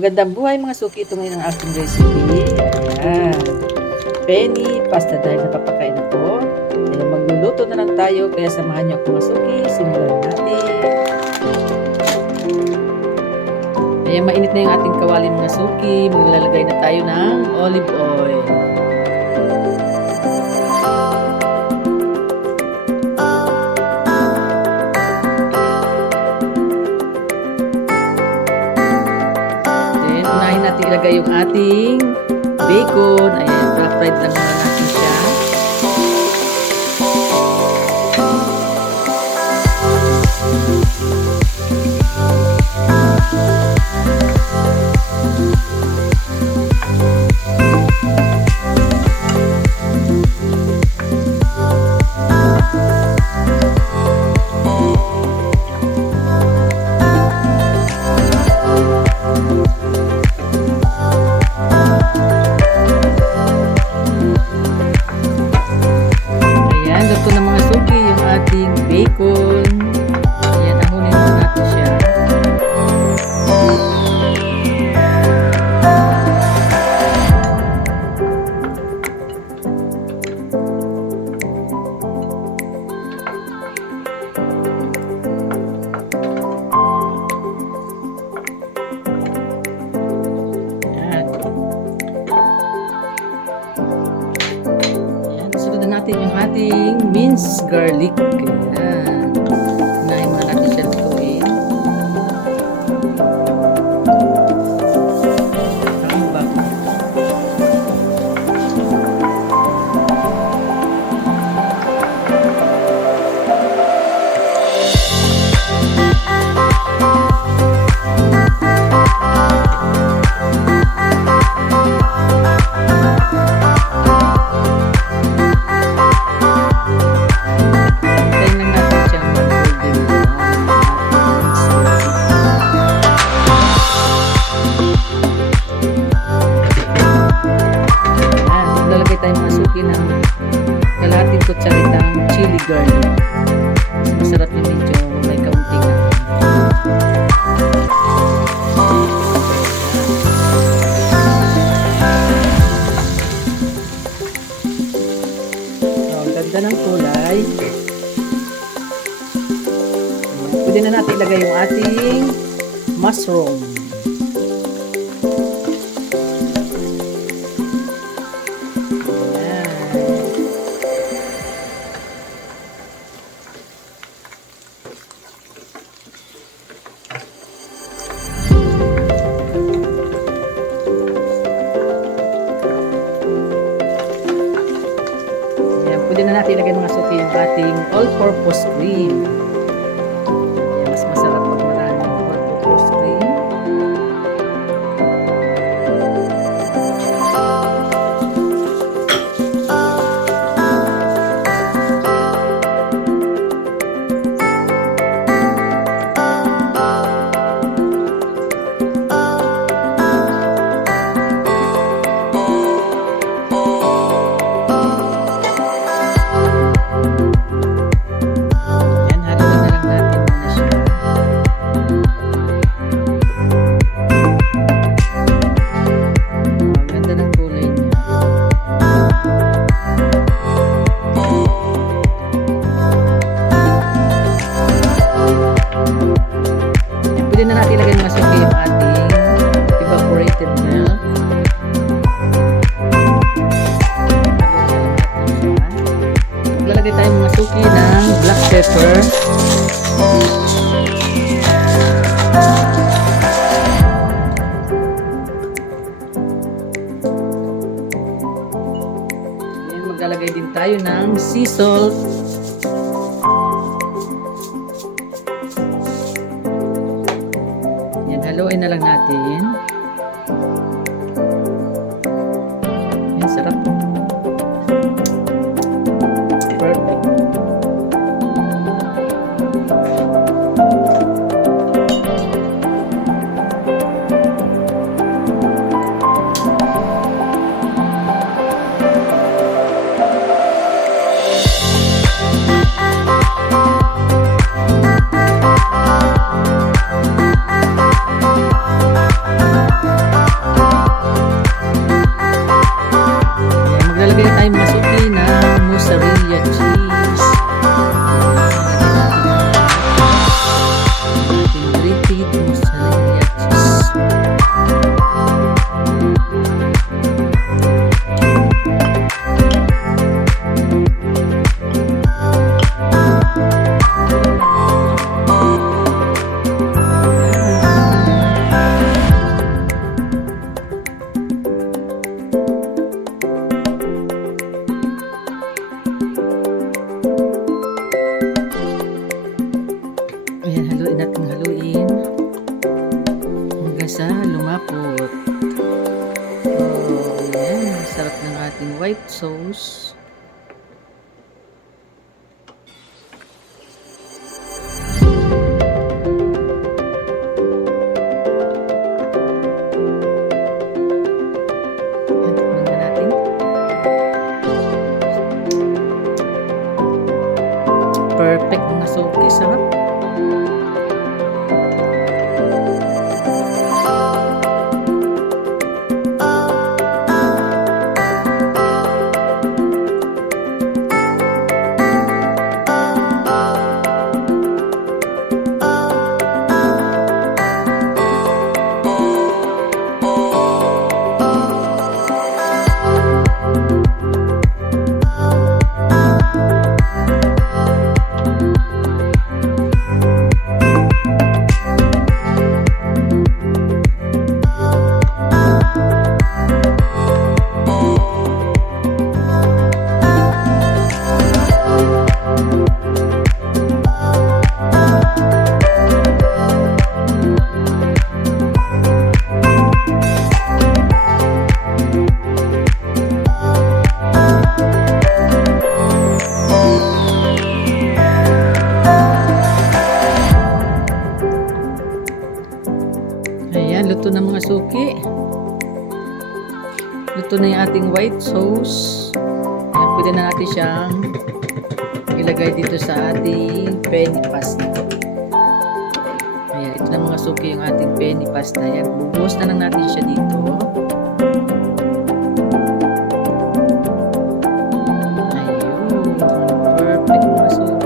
Magandang buhay mga suki, ito ngayon ang aking recipe. Ayan. Penny pasta dahil napapakain ako. Ayan, magluluto na lang tayo, kaya samahan niyo ako mga suki. Simulan natin. Ayan, mainit na yung ating kawali mga suki. Maglalagay na tayo ng olive oil. Unahin natin ilagay yung ating bacon. Ayan, flat-fried lang muna natin siya. Bacon. Ayan, ahunin mo natin siya. Ayan. Ayan, sunod na natin yung ating minced garlic. Ayan. Unahin muna natin siya lutuin. Tambak. Ng kalahating kutsaritang chili garlic. Masarap yung medyo may kaunting ang ganda ng kulay. Pwede na natin ilagay yung ating mushroom. Pwede na natin ilagay mga suki yung ating all-purpose cream. Ayan, mas masarap pag maraming all-purpose cream. Pwede na natin ilagay mga suki yung ating evaporated milk. Maglalagay tayo mga suki ng black pepper. Ayan, maglalagay din tayo ng sea salt. Haluin na lang natin. Ayan, sarap. Perfect. sa lumapot. Oh, yan. Sarap ng ating white sauce. Yan, tikman na natin. Perfect mga suki. Sarap. Ayan, luto na mga suki. Luto na yung ating white sauce. Ayan, pwede na natin siyang ilagay dito sa ating penny pasta. Ayan, ito na mga suki yung ating penny pasta. Ayan, bubuhos na lang natin siya dito. Ayun, perfect mga suki.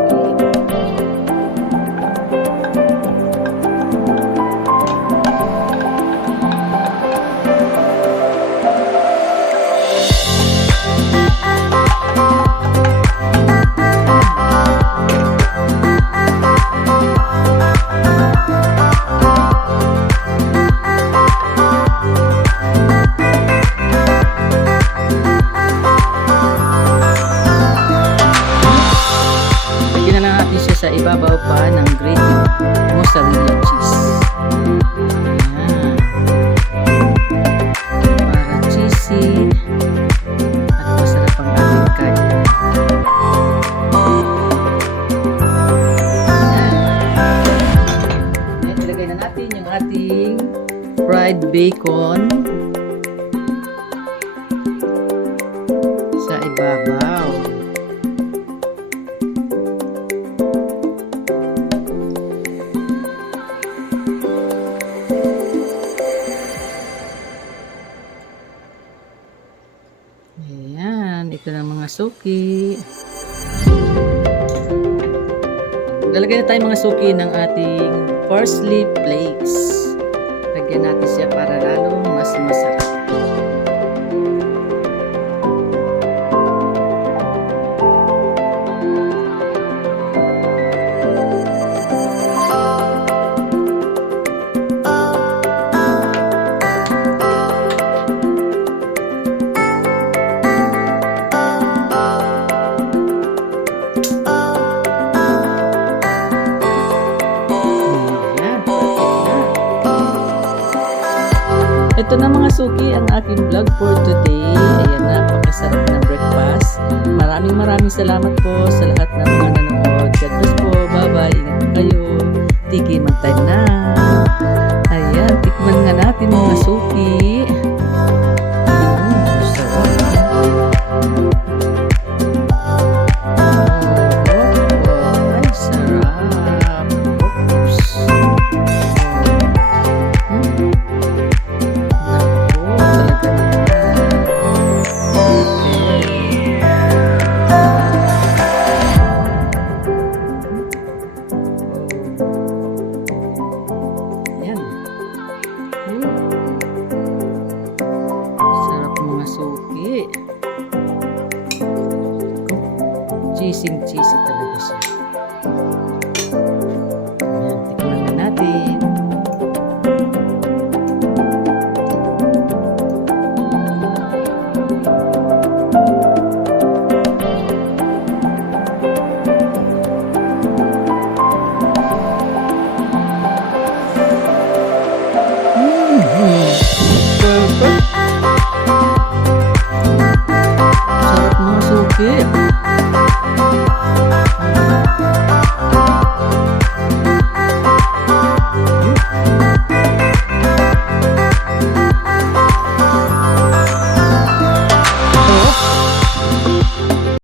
Sa ibabaw pa ng grated mozzarella cheese. Ayan. Para cheesy at masarap ang ating kain. Ayan. Ilagay na natin yung ating fried bacon sa ibabaw. Ayan, ito na mga suki. Lalagay na tayo mga suki ng ating parsley flakes. Lagyan natin siya para lalong mas masarap. Ito na mga suki ang aking vlog for today. Ayan, napakasarap na breakfast. Maraming salamat po sa lahat ng mga nanonood. God bless po. Bye-bye. Ingat po kayo. Tiki mag-time na. Ayan, tikman nga natin mga suki. suki.